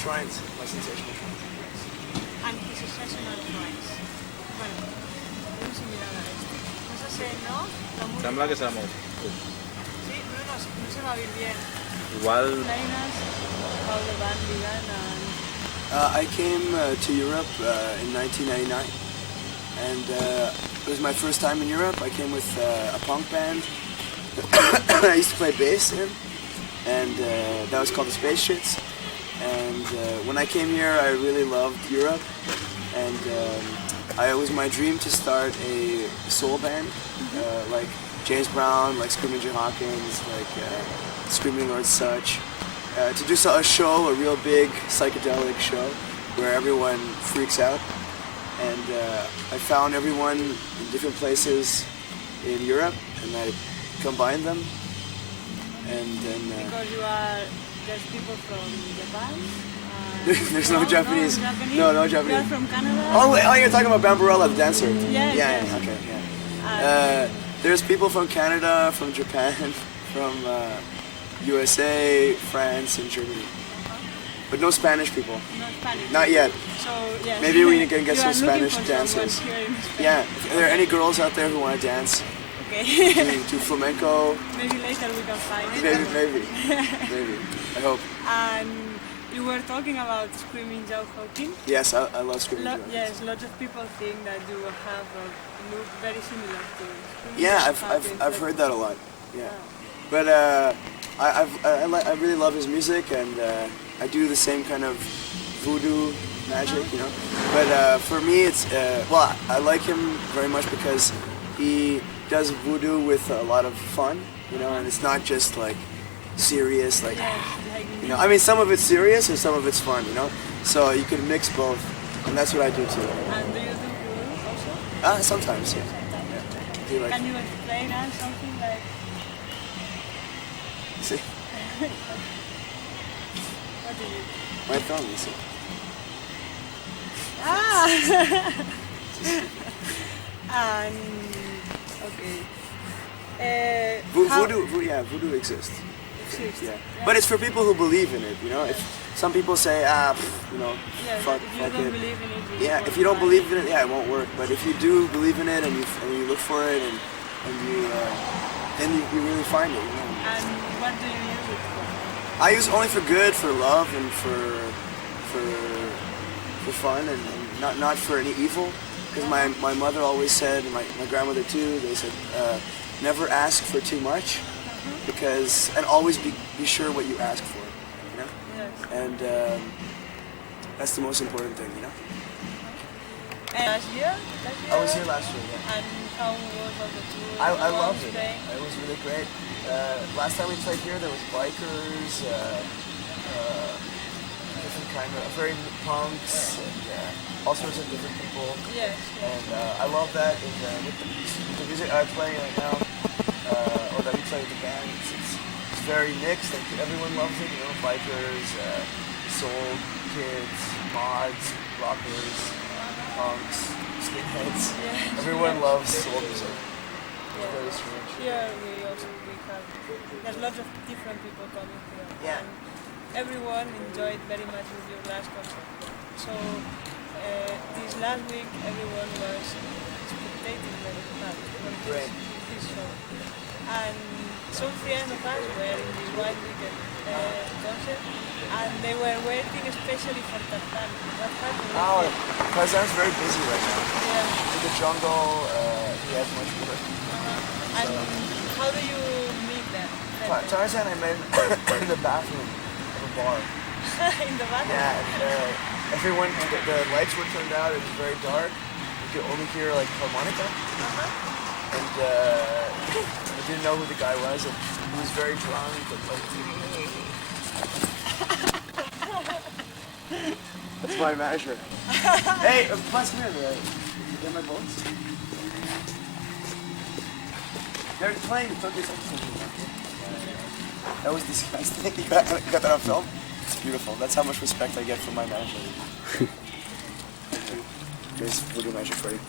shrines, my sensational shrines. And his sensational shrines. Bueno, vamos a mirar a esto. Vas a ser, ¿no? La música. Sembla que serà molt. Sí, no se va a oír bien. Igual... Trainers, how the band began and... I came to Europe in 1999, and it was my first time in Europe. I came with a punk band I used to play bass in, and that was called the Space Shits. And when I came here, I really loved Europe, and it was my dream to start a soul band, like James Brown, like Screaming Jay Hawkins, like Screaming Lord Such. To do a show, a real big psychedelic show, where everyone freaks out. And I found everyone in different places in Europe, and I combined them. And then... there's people from Japan? There's no Japanese. No Japanese. You're from Canada? Oh, you're talking about Bambarella, the dancer. Yeah, okay, yeah. There's people from Canada, from Japan, from USA, France, and Germany. But no Spanish people. No Spanish. Not yet. So, yes. Maybe we can get some Spanish for dancers. Yeah. If there are any girls out there who want to dance to flamenco. Maybe later we can find it. Maybe. I hope. And you were talking about Screaming Joe Hawkins. Yes, I love Screaming Joe. Yes, lots of people think that you have look very similar to Screaming Yeah, Joe I've heard that a lot. Yeah. But I really love his music, and I do the same kind of voodoo magic, you know. But for me, it's I like him very much because he does voodoo with a lot of fun, you know, and it's not just like serious, like you know. I mean, some of it's serious and some of it's fun, you know. So you can mix both, and that's what I do too. And do you do voodoo also? Sometimes, yeah. Yeah. Can you explain us something like? See? What do you? My thumb, you see. And okay. Voodoo exists. Yeah. But it's for people who believe in it, you know. If some people say, you know, fuck it. Believe in it, if you don't believe in it, it won't work. But if you do believe in it and you look for it and you then you really find it, you know. And what do you use it for? I use it only for good, for love, and for fun, and not for any evil. Because my mother always said, and my grandmother too, they said, never ask for too much, and always be sure what you ask for, you know? Yes. And that's the most important thing, you know? And last year? I was here last year, yeah. And how was all the tour? I loved it. It was really great. Last time we played here, there was bikers, different kind of, very punks, and all sorts of different people. Yes. And I love that with the music I play right now, or that we play with the band. It's very mixed. Like, everyone loves it. You know, bikers, soul kids, mods, rockers, punks, skinheads. Yeah. Everyone loves soul music. It's very strange. Here we have there's lots of different people coming here. Yeah. And everyone enjoyed very much with your last concert. So this last week everyone was spectating very hard on this show. And some friends of us were in this White Weekend concert, and they were waiting especially for Tarzan. What happened? Tarzan's very busy right now. Yeah. In the jungle, he has much work. And how do you meet them? Tarzan I met in the bathroom of a bar. In the bathroom? Yeah, everyone, the lights were turned out, it was very dark. You could only hear like harmonica. And I didn't know who the guy was, and he was very drunk. That's my manager. Hey, plus come here, you get my bolts? They're playing Tokyo Symphony. That was disgusting. You got that on film? It's beautiful. That's how much respect I get from my manager. Here's voodoo magic for you.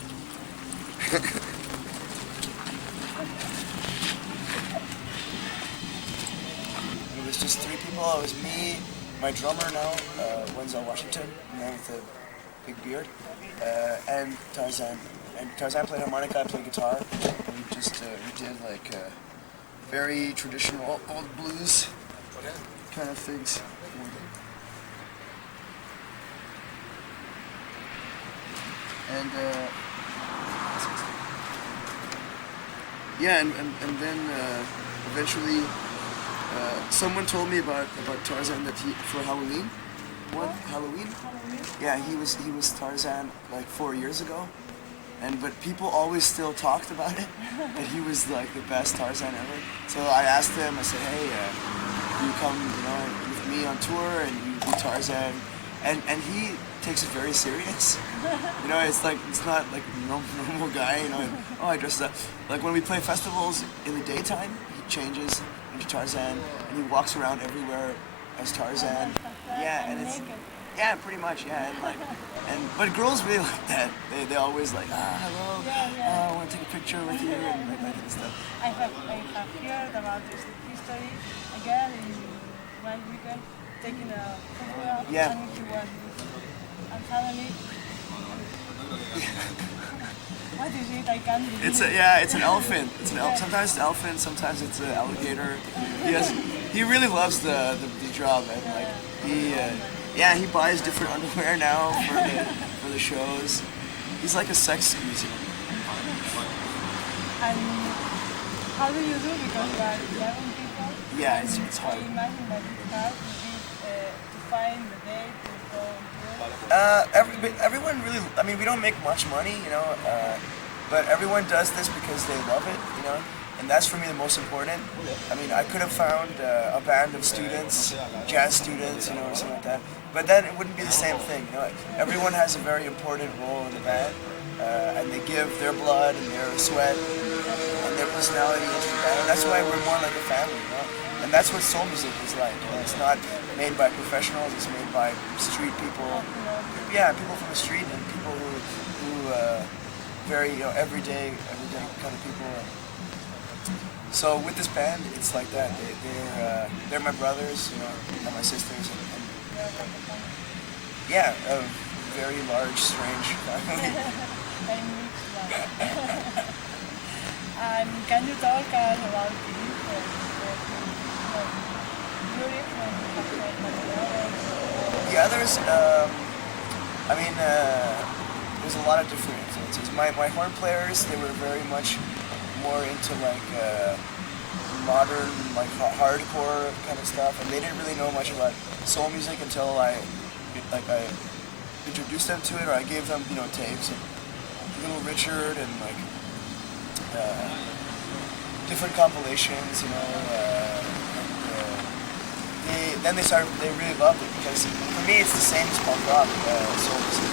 It was just 3 people. It was me, my drummer now, Wenzel Washington, the man with the big beard, and Tarzan. And Tarzan played harmonica, I played guitar, and we did like very traditional old blues kind of things. And yeah, and then eventually someone told me about Tarzan that for Halloween. Halloween? Yeah, he was Tarzan like 4 years ago. But people always still talked about it, and he was like the best Tarzan ever. So I asked him, I said, hey, you come, with me on tour, and you do Tarzan, and he takes it very serious. It's not like a normal guy, and, I dressed up. Like when we play festivals in the daytime, he changes into Tarzan, and he walks around everywhere as Tarzan. Yeah, and it's, yeah, pretty much, yeah, but girls really like that. They always like, hello, I want to take a picture with you, and like that kind of stuff. I have heard about this history. A girl in one weekend taking a photograph, Yeah. and she was, and suddenly, what is it? I can't believe It's an elephant. It's an sometimes it's an elephant, sometimes it's an alligator. He really loves the job, and like he buys different underwear now for the shows. He's like a sex museum. And how do you do? Because you are 11 people. Yeah, it's hard. I imagine that it's hard to find the date to go on tour. Everyone really. I mean, we don't make much money, but everyone does this because they love it, and that's for me the most important. I mean, I could have found a band of students, jazz students, or something like that, but then it wouldn't be the same thing. Everyone has a very important role in the band, and they give their blood and their sweat and their personality into the band, and that's why we're more like a family, And that's what soul music is like. It's not made by professionals; it's made by street people. Yeah, people from the street and people who very everyday kind of people. So with this band, it's like that. They're my brothers, and my sisters, and yeah, a very large, strange family. And can you talk us about this? The others, I mean, there's a lot of different influences. My horn players, they were very much more into like modern, like hardcore kind of stuff, and they didn't really know much about soul music until I introduced them to it, or I gave them tapes of Little Richard and like different compilations, then they really loved it, because for me it's the same as punk rock. Soul music,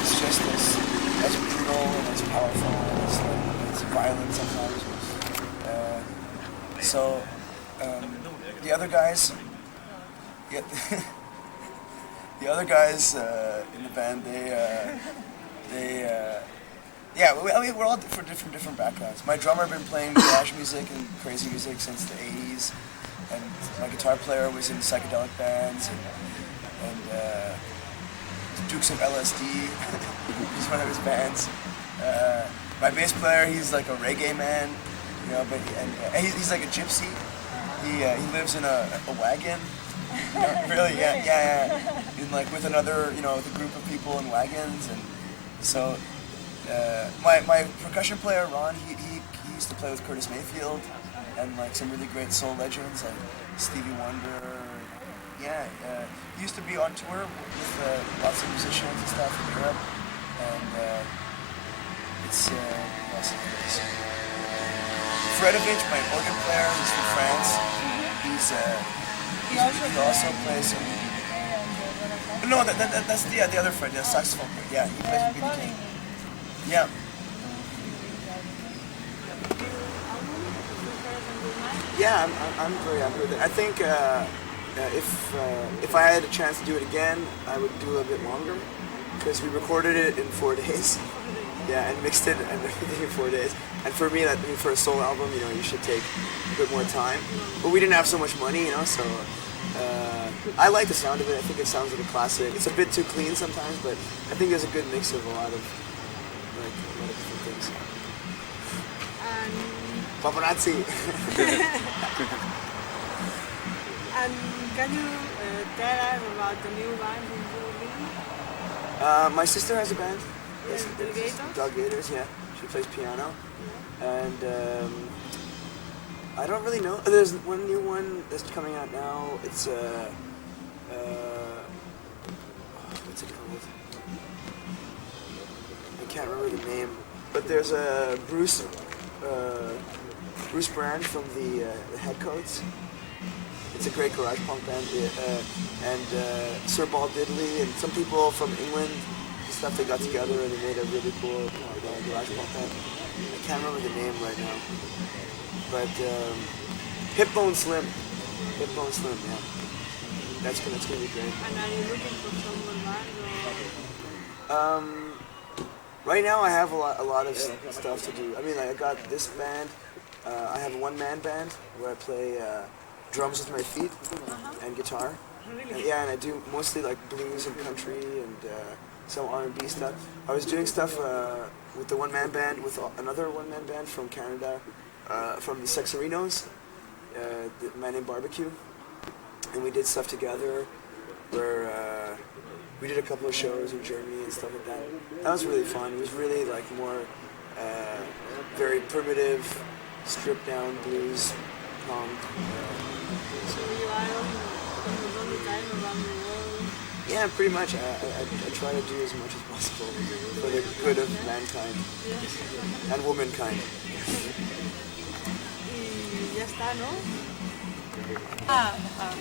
it's just as brutal and as powerful and as violent sometimes. So the other guys, in the band, we're all for different backgrounds. My drummer had been playing garage music and crazy music since the 80s, and my guitar player was in psychedelic bands, and Dukes of LSD is one of his bands. My bass player, he's like a reggae man, but he's like a gypsy. He lives in a wagon. Really, yeah. In like with another, with a group of people in wagons, and so my percussion player Ron, he used to play with Curtis Mayfield and like some really great soul legends like Stevie Wonder. Yeah, he used to be on tour with lots of musicians and stuff in Europe, and it's Fredovich, my organ player, he's from France. He also plays some. No, that's the other friend, the saxophone player. Yeah, he plays with BB King. Yeah. Yeah, I'm very happy with it. I think if I had a chance to do it again, I would do a bit longer, because we recorded it in 4 days. Yeah, and mixed it and everything in 4 days. And for me, for a soul album, you should take a bit more time. But we didn't have so much money, so I like the sound of it. I think it sounds like a classic. It's a bit too clean sometimes, but I think there's a good mix of a lot of different things. And, Paparazzi. and can you tell us about the new band in Berlin? My sister has a band. Yes, the Gators? Dog Gators, yeah. She plays piano. And I don't really know. There's one new one that's coming out now. It's what's it called? I can't remember the name. But there's a Bruce Brand from the Headcoats. It's a great garage punk band. And Sir Ball Diddley and some people from England and stuff, they got together and they made a really cool garage punk band. I can't remember the name right now. But Hipbone Slim, yeah. That's gonna be great. And are you looking for some more bands? Right now I have a lot of stuff to do. I mean, like, I got this band. I have a one-man band where I play drums with my feet and guitar. Really? And, and I do mostly like blues and country and some R&B stuff. I was doing stuff with the one-man band with another one-man band from Canada, from the Sexarinos, the man named Barbecue, and we did stuff together where we did a couple of shows in Germany and stuff like that. That was really fun. It was really like more very primitive, stripped down blues, punk. So you are all the time around the world? Yeah, pretty much. I try to do as much as possible for the good of mankind and womankind. Y ya está, ¿no?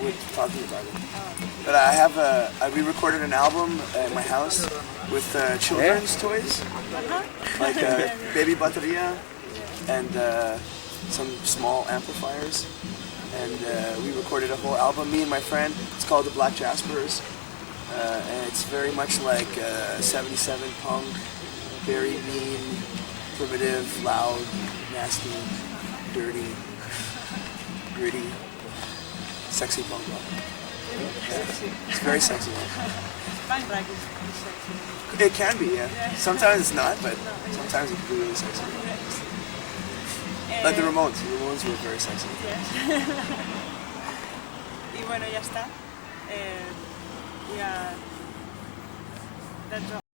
We're talking about it. But I have we recorded an album at my house with children's toys, like baby bateria and some small amplifiers. And we recorded a whole album, me and my friend. It's called The Black Jaspers. And it's very much like 77 punk, very mean, primitive, loud, nasty, dirty, gritty, sexy punk rock. Yeah. It's very sexy. Punk rock is sexy. It can be, yeah. Sometimes it's not, but sometimes it can be really sexy. Like the Ramones. The Ramones were very sexy. Yes. Y bueno, ya está. Ya... That's all.